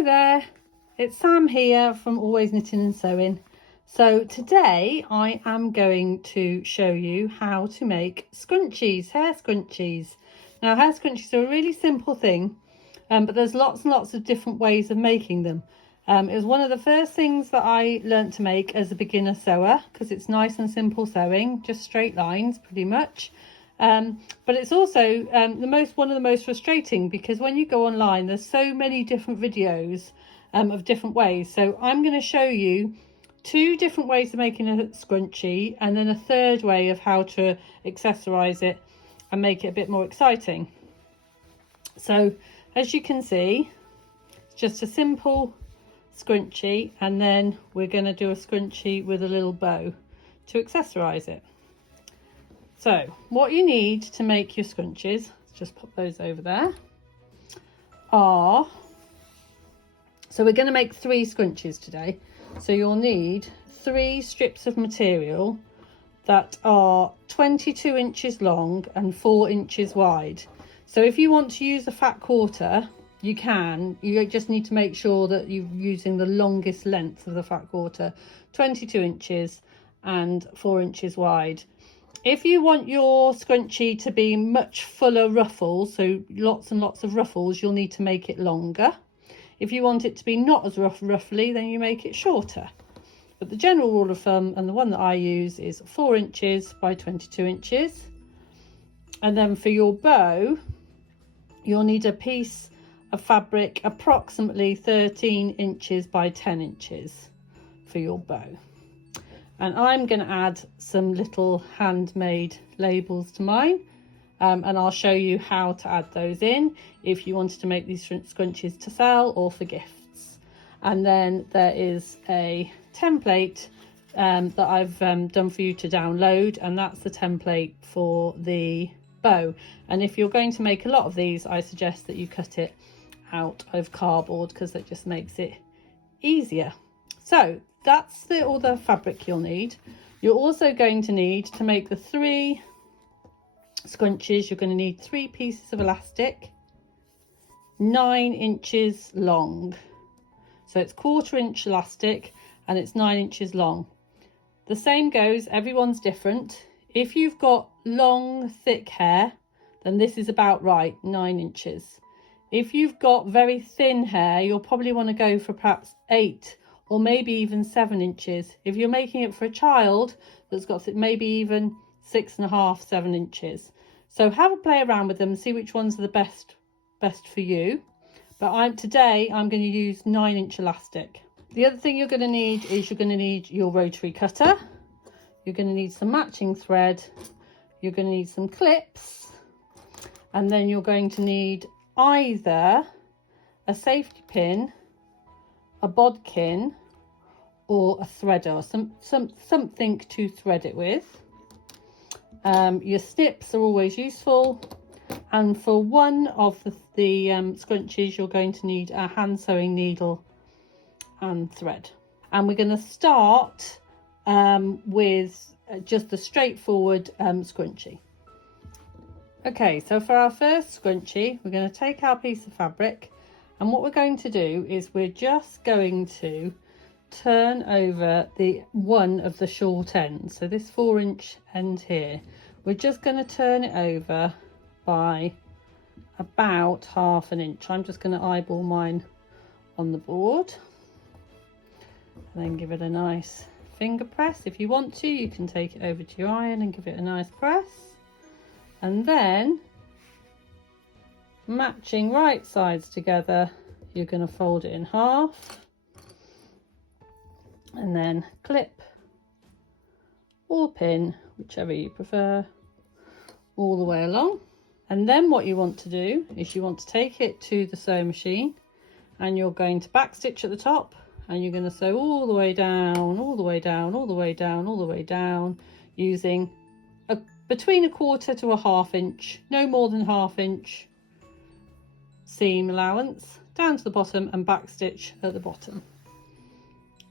Hi there, it's Sam here from Always Knitting and Sewing. So today I am going to show you how to make scrunchies, hair scrunchies. Now hair scrunchies are a really simple thing, but there's lots and lots of different ways of making them. It was one of the first things that I learnt to make as a beginner sewer because it's nice and simple sewing, just straight lines pretty much. But it's also one of the most frustrating because when you go online there's so many different videos of different ways. So I'm going to show you 2 different ways of making a scrunchie and then a third way of how to accessorize it and make it a bit more exciting. So as you can see, it's just a simple scrunchie, and then we're going to do a scrunchie with a little bow to accessorize it. So what you need to make your scrunchies, just pop those over there, so we're going to make 3 scrunchies today. So you'll need 3 strips of material that are 22 inches long and 4 inches wide. So if you want to use a fat quarter, you can. You just need to make sure that you're using the longest length of the fat quarter, 22 inches and 4 inches wide. If you want your scrunchie to be much fuller ruffles, so lots and lots of ruffles, you'll need to make it longer. If you want it to be not as ruffly, then you make it shorter. But the general rule of thumb, and the one that I use, is 4 inches by 22 inches. And then for your bow, you'll need a piece of fabric approximately 13 inches by 10 inches for your bow. And I'm going to add some little handmade labels to mine, and I'll show you how to add those in if you wanted to make these scrunchies to sell or for gifts. And then there is a template that I've done for you to download, and that's the template for the bow. And if you're going to make a lot of these, I suggest that you cut it out of cardboard because that just makes it easier. So that's all the fabric you'll need. You're also going to need, to make the 3 scrunchies, you're going to need 3 pieces of elastic 9 inches long. So it's 1/4 inch elastic and it's 9 inches long. The same goes, everyone's different. If you've got long thick hair, then this is about right, 9 inches. If you've got very thin hair, you'll probably want to go for perhaps 8 or maybe even 7 inches. If you're making it for a child that's got maybe even 6.5, 7 inches. So have a play around with them, see which ones are the best for you. But today I'm going to use 9 inch elastic. The other thing you're going to need is you're going to need your rotary cutter. You're going to need some matching thread. You're going to need some clips. And then you're going to need either a safety pin, a bodkin, or a threader, something to thread it with. Your snips are always useful, and for one of the scrunchies you're going to need a hand sewing needle and thread. And we're going to start with just the straightforward scrunchie. Okay, so for our first scrunchie we're going to take our piece of fabric, and what we're going to do is we're just going to turn over the one of the short ends. So this 4 inch end here, we're just going to turn it over by about 1/2 inch. I'm just going to eyeball mine on the board and then give it a nice finger press. If you want to, you can take it over to your iron and give it a nice press. And then matching right sides together, you're going to fold it in half and then clip or pin, whichever you prefer, all the way along. And then what you want to do is you want to take it to the sewing machine, and you're going to back stitch at the top, and you're going to sew all the way down, all the way down, all the way down, all the way down, using between 1/4 to 1/2 inch, no more than 1/2 inch seam allowance down to the bottom, and back stitch at the bottom.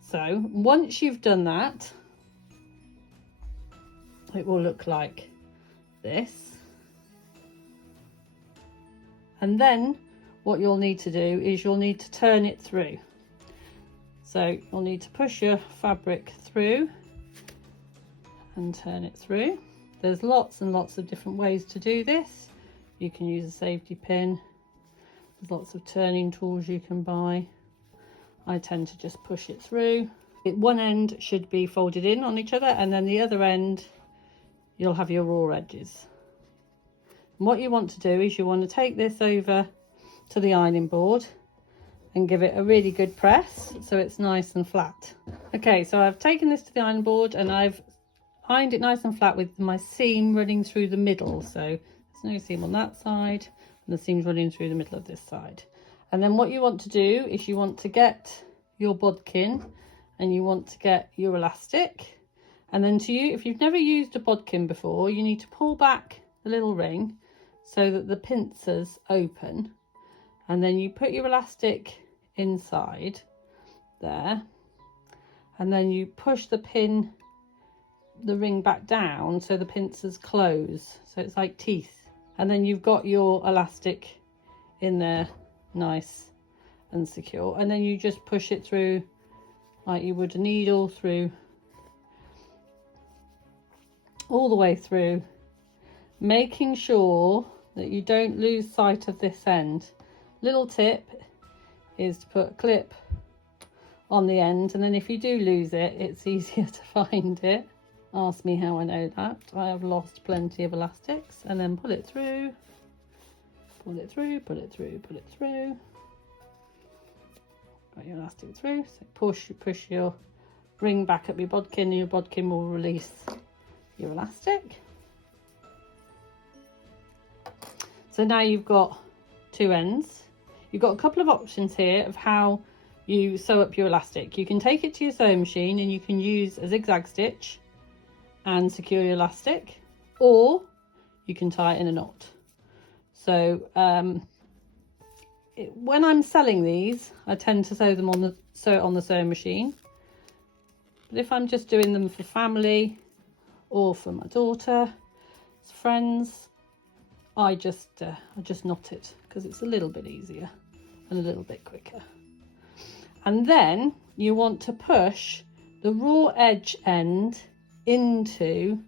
So once you've done that, it will look like this. And then what you'll need to do is you'll need to turn it through. So you'll need to push your fabric through and turn it through. There's lots and lots of different ways to do this. You can use a safety pin. There's lots of turning tools you can buy. I tend to just push it through. One end should be folded in on each other, and then the other end you'll have your raw edges. And what you want to do is you want to take this over to the ironing board and give it a really good press so it's nice and flat. Okay, so I've taken this to the ironing board and I've ironed it nice and flat with my seam running through the middle. So there's no seam on that side and the seam's running through the middle of this side. And then what you want to do is you want to get your bodkin and you want to get your elastic. And then if you've never used a bodkin before, you need to pull back the little ring so that the pincers open. And then you put your elastic inside there. And then you push the ring back down so the pincers close. So it's like teeth. And then you've got your elastic in there, nice and secure. And then you just push it through like you would a needle, through all the way through, making sure that you don't lose sight of this end. Little tip is to put a clip on the end, and then if you do lose it, it's easier to find it. Ask me how I know that. I have lost plenty of elastics. And then pull it through, pull it through, pull it through, pull it through. Got your elastic through. So push your ring back up your bodkin and your bodkin will release your elastic. So now you've got two ends. You've got a couple of options here of how you sew up your elastic. You can take it to your sewing machine and you can use a zigzag stitch and secure your elastic, or you can tie it in a knot. So when I'm selling these, I tend to sew it on the sewing machine. But if I'm just doing them for family or for my daughter's friends, I just knot it because it's a little bit easier and a little bit quicker. And then you want to push the raw edge end into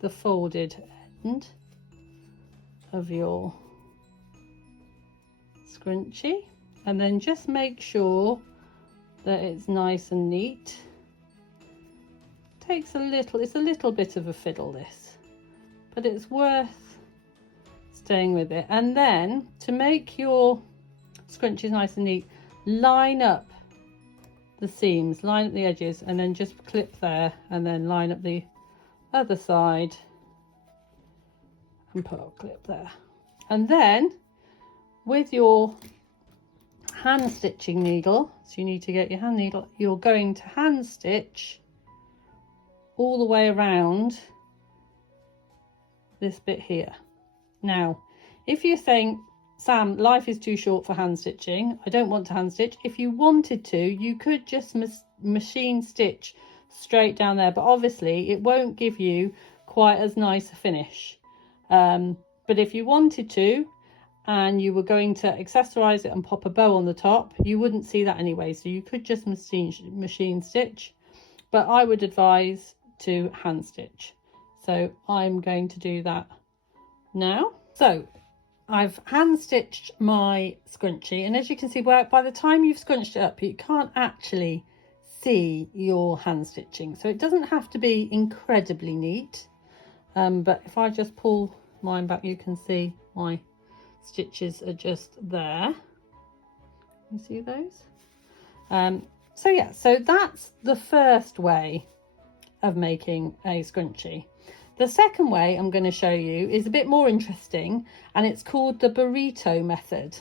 the folded end of your scrunchie, and then just make sure that it's nice and neat. It's a little bit of a fiddle, this, but it's worth staying with it. And then to make your scrunchies nice and neat, line up the seams, line up the edges, and then just clip there, and then line up the other side and put a clip there. And then with your hand stitching needle, so you need to get your hand needle, you're going to hand stitch all the way around this bit here. Now, if you're saying, Sam, life is too short for hand stitching, I don't want to hand stitch, if you wanted to, you could just machine stitch straight down there, but obviously it won't give you quite as nice a finish. But if you wanted to, and you were going to accessorize it and pop a bow on the top, you wouldn't see that anyway, so you could just machine stitch, but I would advise to hand stitch. So I'm going to do that now. So I've hand stitched my scrunchie, and as you can see, by the time you've scrunched it up, you can't actually see your hand stitching, so it doesn't have to be incredibly neat, but if I just pull mine back, you can see my stitches are just there. You see those? So yeah, so that's the first way of making a scrunchie. The second way I'm going to show you is a bit more interesting, and it's called the burrito method.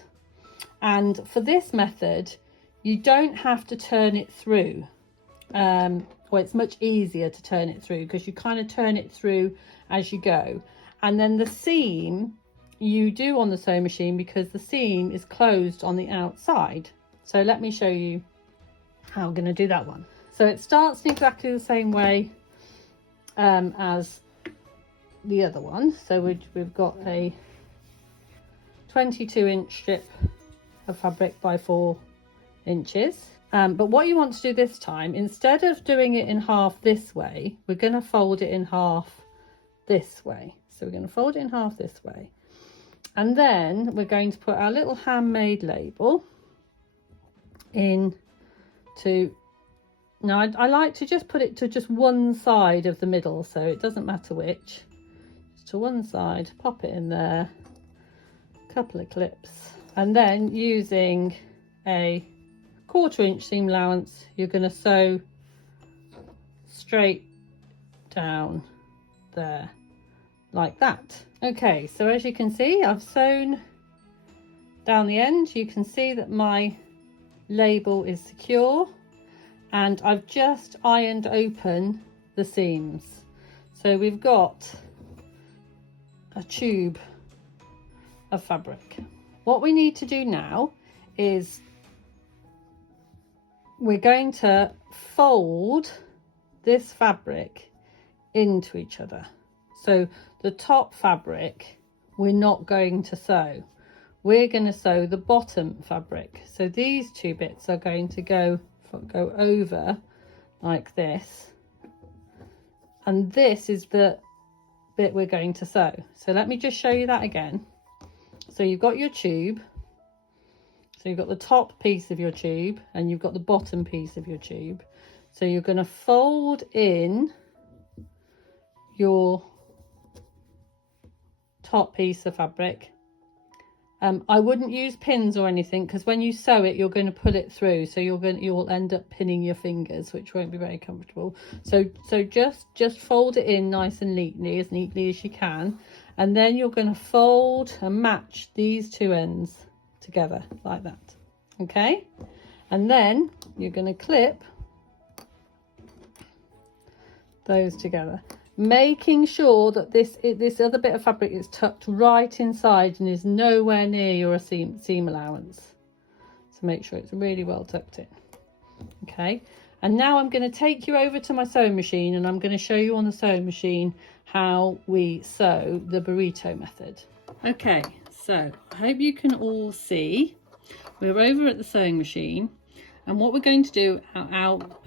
And for this method, you don't have to turn it through. Well, it's much easier to turn it through because you kind of turn it through as you go. And then the seam you do on the sewing machine because the seam is closed on the outside. So let me show you how I'm going to do that one. So it starts in exactly the same way as the other one. So we've got a 22-inch strip of fabric by 4 inches. But what you want to do this time, instead of doing it in half this way, we're going to fold it in half this way. So we're going to fold it in half this way. And then we're going to put our little handmade label in to, now I like to just put it to just one side of the middle, so it doesn't matter which. Just to one side, pop it in there, a couple of clips, and then using a 1/4 inch seam allowance, you're going to sew straight down there like that. Okay, so as you can see, I've sewn down the end. You can see that my label is secure, and I've just ironed open the seams. So we've got a tube of fabric. What we need to do now is we're going to fold this fabric into each other. So the top fabric we're not going to sew. We're going to sew the bottom fabric. So these two bits are going to go over like this. And this is the bit we're going to sew. So let me just show you that again. So you've got your tube. So you've got the top piece of your tube and you've got the bottom piece of your tube. So you're going to fold in your top piece of fabric. I wouldn't use pins or anything, because when you sew it, you're going to pull it through. So you'll end up pinning your fingers, which won't be very comfortable. So just fold it in nice and neatly as you can. And then you're going to fold and match these two ends together like that. Okay, and then you're going to clip those together, making sure that this other bit of fabric is tucked right inside and is nowhere near your seam allowance. So make sure it's really well tucked in. Okay, and now I'm going to take you over to my sewing machine, and I'm going to show you on the sewing machine how we sew the burrito method. Okay, so I hope you can all see we're over at the sewing machine, and what we're going to do,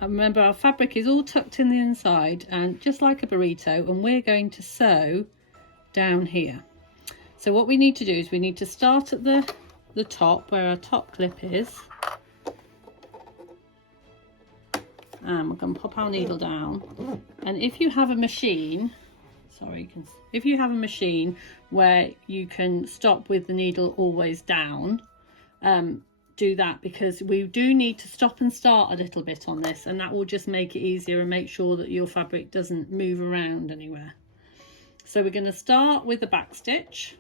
remember our fabric is all tucked in the inside and just like a burrito, and we're going to sew down here. So what we need to do is we need to start at the top where our top clip is, and we're going to pop our needle down. And if you have a machine, if you have a machine where you can stop with the needle always down, do that, because we do need to stop and start a little bit on this, and that will just make it easier and make sure that your fabric doesn't move around anywhere. So we're going to start with the back stitch,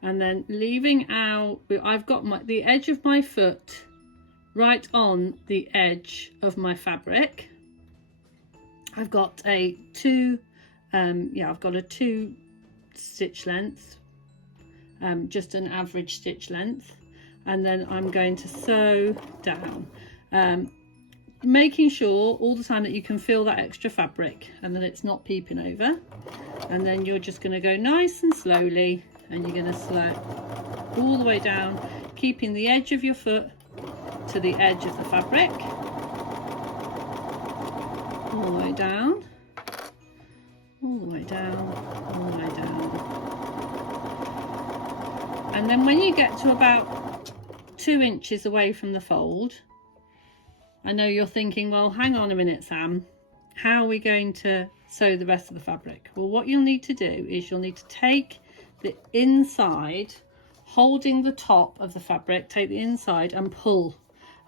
and then leaving out, I've got the edge of my foot right on the edge of my fabric. I've got a two stitch length, just an average stitch length, and then I'm going to sew down, making sure all the time that you can feel that extra fabric and that it's not peeping over. And then you're just going to go nice and slowly, and you're going to sew all the way down, keeping the edge of your foot to the edge of the fabric, all the way down, all the way down, all the way down. And then when you get to about 2 inches away from the fold, I know you're thinking, well, hang on a minute, Sam, how are we going to sew the rest of the fabric? Well, what you'll need to do is you'll need to take the inside, holding the top of the fabric, take the inside and pull.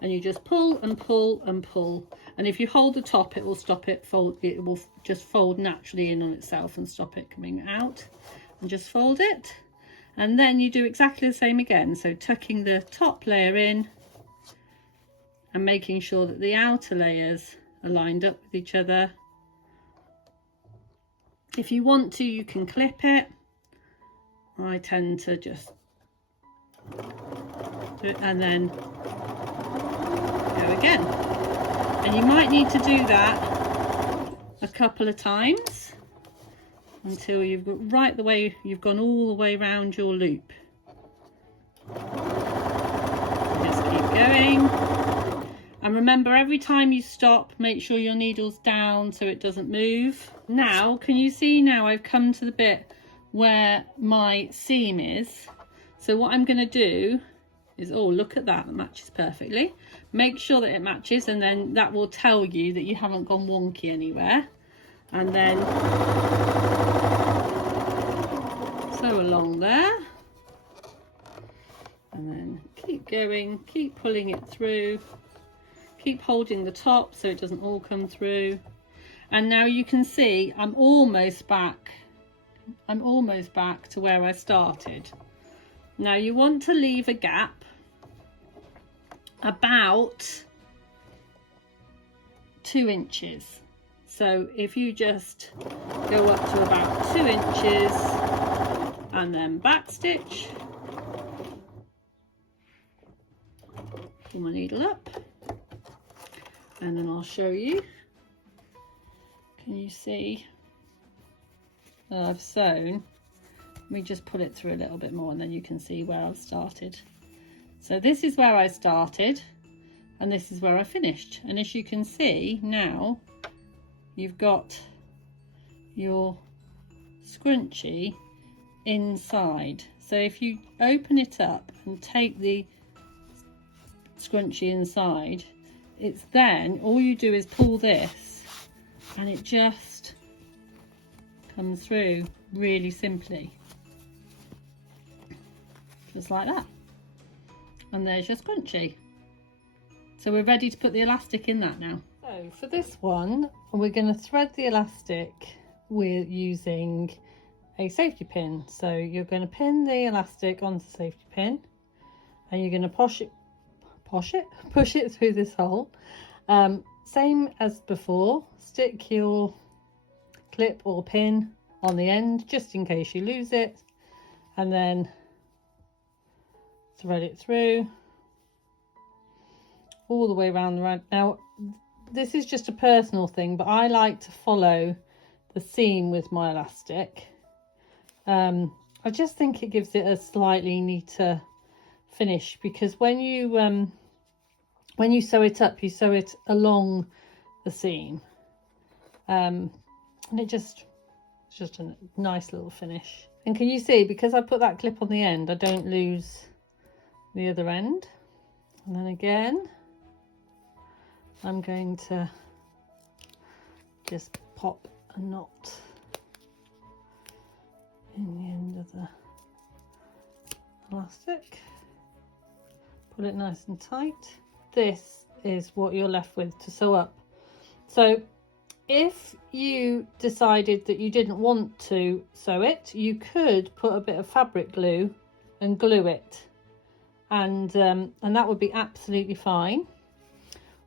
And you just pull and pull and pull. And if you hold the top, it will stop it fold. It will just fold naturally in on itself and stop it coming out. And just fold it. And then you do exactly the same again. So tucking the top layer in and making sure that the outer layers are lined up with each other. If you want to, you can clip it. I tend to just do it and then go again. And you might need to do that a couple of times. until you've got right the way, you've gone all the way around your loop. Just keep going. And remember, every time you stop, make sure your needle's down so it doesn't move. Now, can you see now I've come to the bit where my seam is? So what I'm going to do is, oh, look at that, that matches perfectly. Make sure that it matches, and then that will tell you that you haven't gone wonky anywhere. And then sew along there. And then keep going, keep pulling it through. Keep holding the top so it doesn't all come through. And now you can see I'm almost back to where I started. Now you want to leave a gap about 2 inches. So if you just go up to about 2 inches and then back stitch, pull my needle up, and then I'll show you. Can you see? I've sewn. Let me just pull it through a little bit more, and then you can see where I've started. So this is where I started, and this is where I finished. And as you can see now, you've got your scrunchie inside. So if you open it up and take the scrunchie inside, it's then all you do is pull this and it just comes through really simply, just like that. And there's your scrunchie. So we're ready to put the elastic in that now. So for this one, we're going to thread the elastic with using a safety pin. So you're going to pin the elastic onto the safety pin, and you're going to push it through this hole. Same as before, stick your clip or pin on the end just in case you lose it, and then thread it through all the way around the round. Now this is just a personal thing, but I like to follow the seam with my elastic. I just think it gives it a slightly neater finish, because when you sew it up, you sew it along the seam, and it's just a nice little finish. And can you see, because I put that clip on the end, I don't lose the other end. And then again, I'm going to just pop a knot in the end of the elastic, pull it nice and tight. This is what you're left with to sew up. So if you decided that you didn't want to sew it, you could put a bit of fabric glue and glue it, and that would be absolutely fine.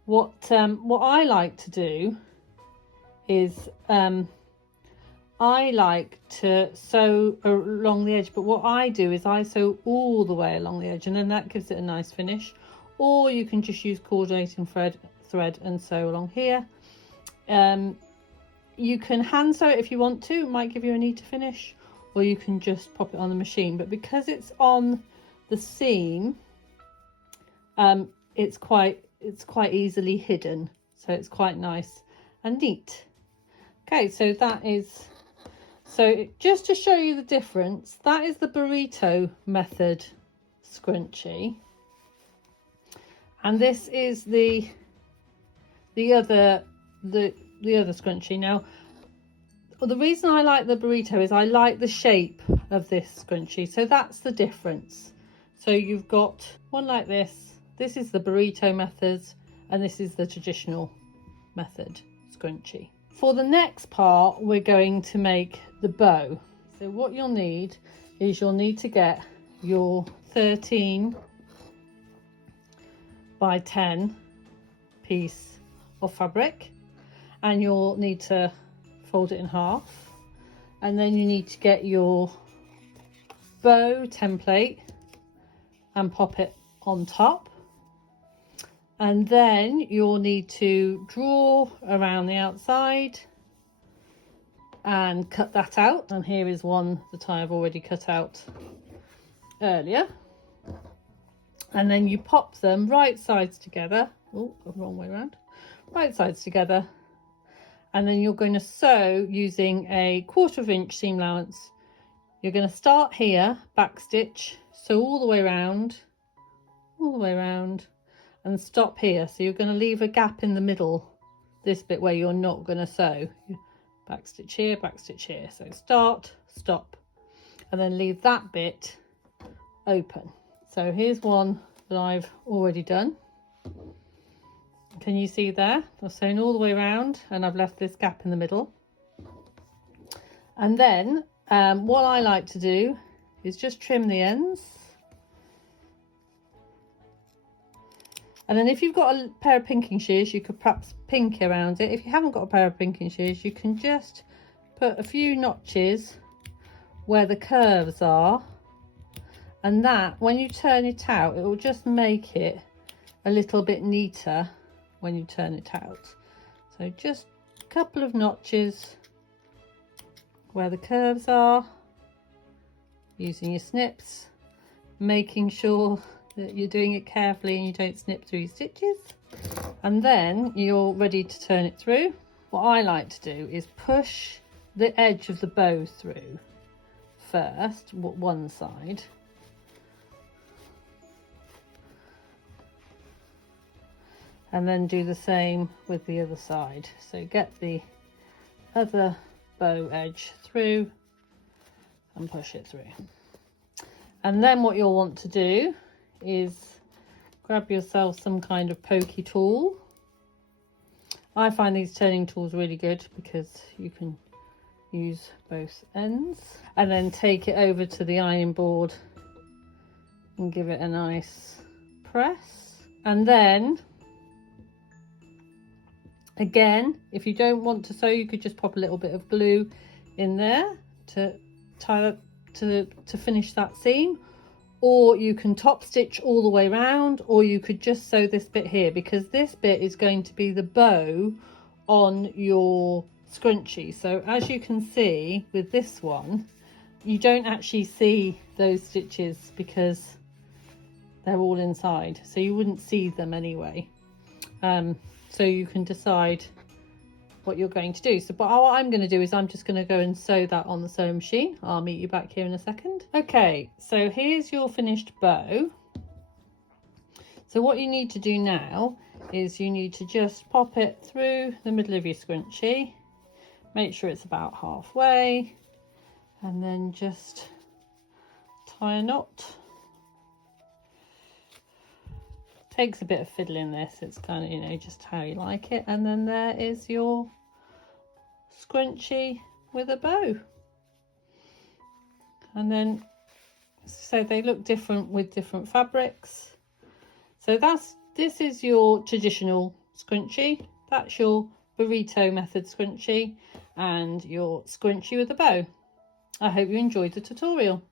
What I like to do is I like to sew along the edge, but what I do is I sew all the way along the edge, and then that gives it a nice finish. Or you can just use coordinating thread and sew along here. You can hand sew it if you want to, it might give you a neater finish, or you can just pop it on the machine. But because it's on the seam, it's quite easily hidden, so it's quite nice and neat. Okay, so that is, so just to show you the difference, that is the Burrito method scrunchie, and this is the other scrunchie. Now, the reason I like the Burrito is I like the shape of this scrunchie, so that's the difference. So you've got one like this. This is the Burrito method, and this is the traditional method scrunchie. For the next part, we're going to make the bow. So what you'll need is you'll need to get your 13 by 10 piece of fabric, and you'll need to fold it in half, and then you need to get your bow template and pop it on top, and then you'll need to draw around the outside and cut that out. And here is one that I have already cut out earlier. And then you pop them right sides together. Oh, wrong way around. Right sides together. And then you're going to sew using a 1/4 inch seam allowance. You're going to start here, back stitch, sew all the way around, and stop here. So you're going to leave a gap in the middle, this bit where you're not going to sew. Back stitch here, so start, stop, and then leave that bit open. So here's one that I've already done. Can you see there? I've sewn all the way around and I've left this gap in the middle. And then what I like to do is just trim the ends. And then if you've got a pair of pinking shears, you could perhaps pink around it. If you haven't got a pair of pinking shears, you can just put a few notches where the curves are. And that, when you turn it out, it will just make it a little bit neater when you turn it out. So just a couple of notches where the curves are, using your snips, making sure that you're doing it carefully and you don't snip through your stitches. And then you're ready to turn it through. What I like to do is push the edge of the bow through first, one side, and then do the same with the other side. So get the other bow edge through and push it through. And then what you'll want to do is grab yourself some kind of pokey tool. I find these turning tools really good because you can use both ends, and then take it over to the ironing board and give it a nice press. And then again, if you don't want to sew, you could just pop a little bit of glue in there to tie up to finish that seam, or you can top stitch all the way around, or you could just sew this bit here, because this bit is going to be the bow on your scrunchie. So as you can see with this one, you don't actually see those stitches because they're all inside, so you wouldn't see them anyway. So you can decide what you're going to do. So but what I'm going to do is I'm just going to go and sew that on the sewing machine. I'll meet you back here in a second. Okay, so here's your finished bow. So what you need to do now is you need to just pop it through the middle of your scrunchie, make sure it's about halfway, and then just tie a knot. Takes a bit of fiddling this, it's kind of, you know, just how you like it. And then there is your scrunchie with a bow. And then, so they look different with different fabrics. So this is your traditional scrunchie, that's your Burrito method scrunchie, and your scrunchie with a bow. I hope you enjoyed the tutorial.